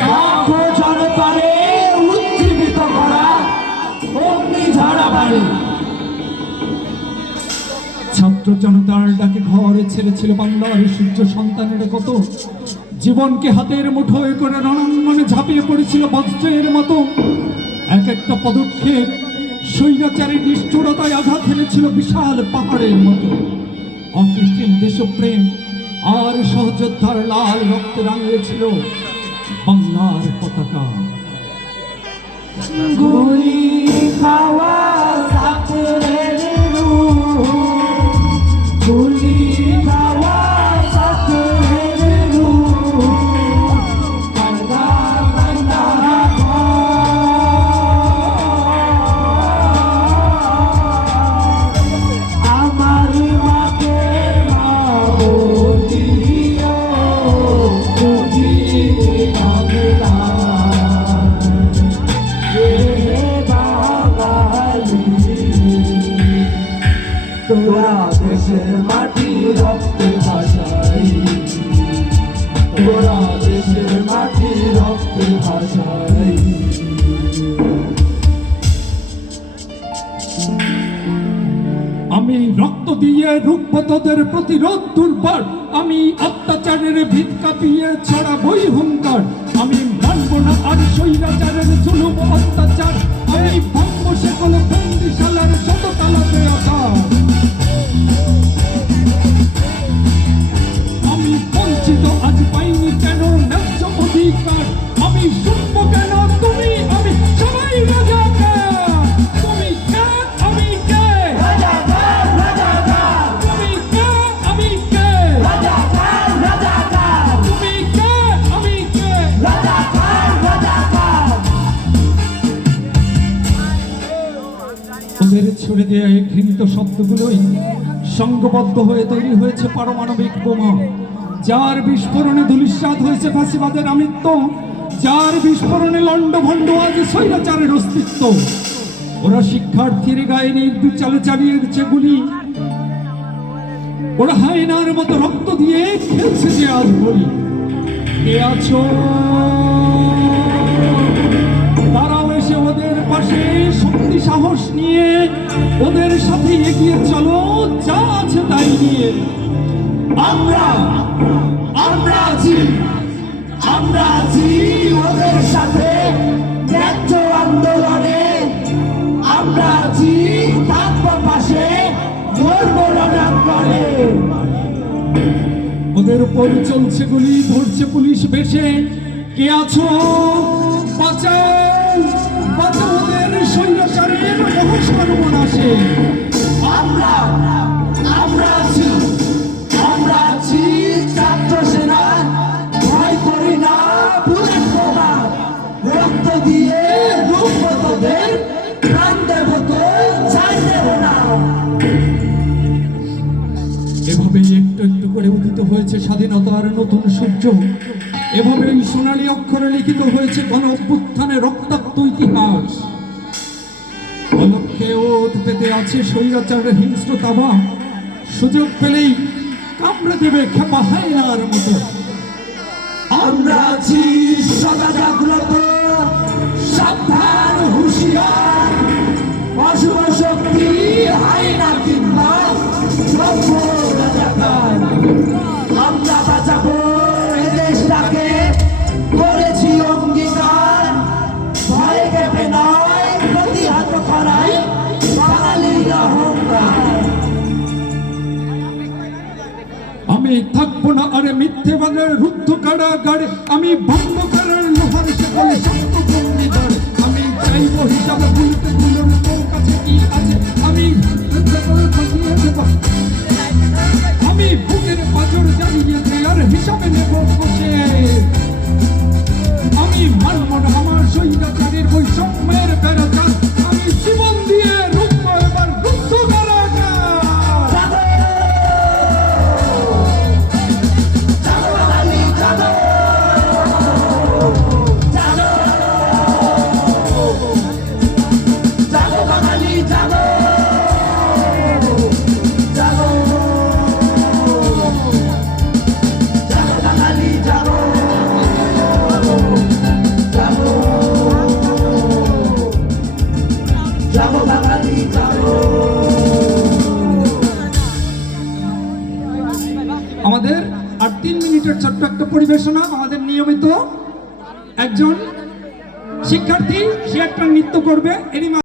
লাখো জনতারে উজ্জীবিত করা অগ্নিঝরা বাড়ি। ছাত্র জনতার ডাকে ঘরে ছেড়েছিল বাংলার সূর্য সন্তানের কত, জীবনকে হাতের মুঠোয় করে রণাঙ্গনে ঝাঁপিয়ে পড়েছিল বজ্রের মতো। এক একটা পদক্ষেপ স্বৈরাচারী নিষ্ঠুরতায় আঘাত ফেলেছিল বিশাল পাহাড়ের মতো। অকৃত্রিম দেশপ্রেম আর সহযোদ্ধার লাল রক্তে রাঙিয়েছিল বাংলার পতাকা। গুলি খাওয়া ছাত্রের রূপ, গুলি খাওয়া ছাত্রের রূপ, কান্দা কান্দা আমার মাকে মা বলিও, বুঝি বাংলা তোরা দেশের মাটি রক্তে ভাসাই, তোরা দেশের মাটি রক্তে ভাসাই। আমি রক্ত দিয়ে রুখবো তোদের প্রতিরোধ দুর্বার, আমি অত্যাচারের ভিত কাঁপিয়ে ছড়াবই হুঙ্কার। আমি মানব না আর স্বৈরাচারের জুলুম অত্যাচার, আমি ভাঙব সকল বন্দিশালার শত তালাতে আকার। আমি বঞ্চিত আজ পাইনি কেন ন্যায্য অধিকার, আমি শুনবো কেন তুমি আমি সবাই রাজাকার। তুমি কে আমি কে রাজাকার, রাজাকার। তুমি কে আমি কে রাজাকার, রাজাকার। তুমি কে আমি কে রাজাকার, রাজাকার। ওদের ছুড়ে দেওয়া এই ঘৃণিত শব্দগুলোই সংঘবদ্ধ হয়ে তৈরি হয়েছে পারমাণবিক বোমা, যার বিস্ফোরণে ধূলিসাৎ হয়েছে ফাঁসিবাদের আমিত্ব, যার বিস্ফোরণে লন্ডভন্ড আজ স্বৈরাচারের অস্তিত্ব। ওরা শিক্ষার্থীর গায়ে নির্দু চালে চালিয়েছে গুলি, ওরা হায়নার মতো রক্ত দিয়ে খেলছে যে আজ বলি। কে আছো তারাও এসে ওদের পাশে শক্তি সাহস নিয়ে ওদের সাথে এগিয়ে চলো, যা আছে তাই নিয়ে। আমরা আমরা আছি, আমরা আছি ওদের সাথে ন্যায্য আন্দোলনে, আমরা আছি থাকবো পাশে লড়বো রণাঙ্গনে। ওদের উপর চলছে গুলি, ধরছে পুলিশ বেশে, কে আছো বাঁচাও বাঁচাও ওদের স্বৈরাচারের মহাসর্বনাশে। আমরা আমরা আছি, আমরা আছি ছাত্র সেনা, ভয় করি না বুলেট বোমা, রক্ত দিয়ে রুখবো তোদের, প্রাণ দেব তো ছাই দেব না। এভাবে একটু একটু করে উদিত হয়েছে স্বাধীনতার নতুন সূর্য, এভাবেই সোনালী অক্ষরে লিখিত হয়েছে গণ অভ্যুত্থানের রক্তাক্ত ইতিহাস। অলক্ষ্যে ওত পেতে আছে স্বৈরাচারের হিংস্র তাবা, সুযোগ পেলেই কামড়ে দেবে খেপা হায়নার মতো। আমরা আছি সদা জাগ্রত, সাবধান হুঁশিয়ার, অশুভ শক্তি হায়না কিংবা সভ্য রাজাকার। আমরা বাঁচাবো এ দেশটাকে, করেছি অঙ্গীকার, ভয় কেঁপে নয় প্রতিহত করাই বাঙালির অহংকার। আমি থাকবো না আরে মিথ্যেবাদের রুদ্ধ কারাগারে, আমি ভঙ্গ করার লোহার সকল শক্ত বন্দীদার। আমি চাইবো হিসাবে ভুলতে ভুলোর তোর কাছে কি আছে, আমি আমি বুকের পাঁজর জ্বালিয়ে আর হিসাবে নেব বসে। আমি মানব না আমার স্বৈরাচারের বৈষম্যের বেড়াচার, আমি জীবন দিয়ে রুখবো এবার রুদ্ধ কারাগার। যাবো বাঙালি যাবো। আমাদের আর 3 মিনিটের ছোট্ট একটা পরিবেশনা। আমাদের নিয়মিত একজন শিক্ষার্থী সে একটা নৃত্য করবে, এরই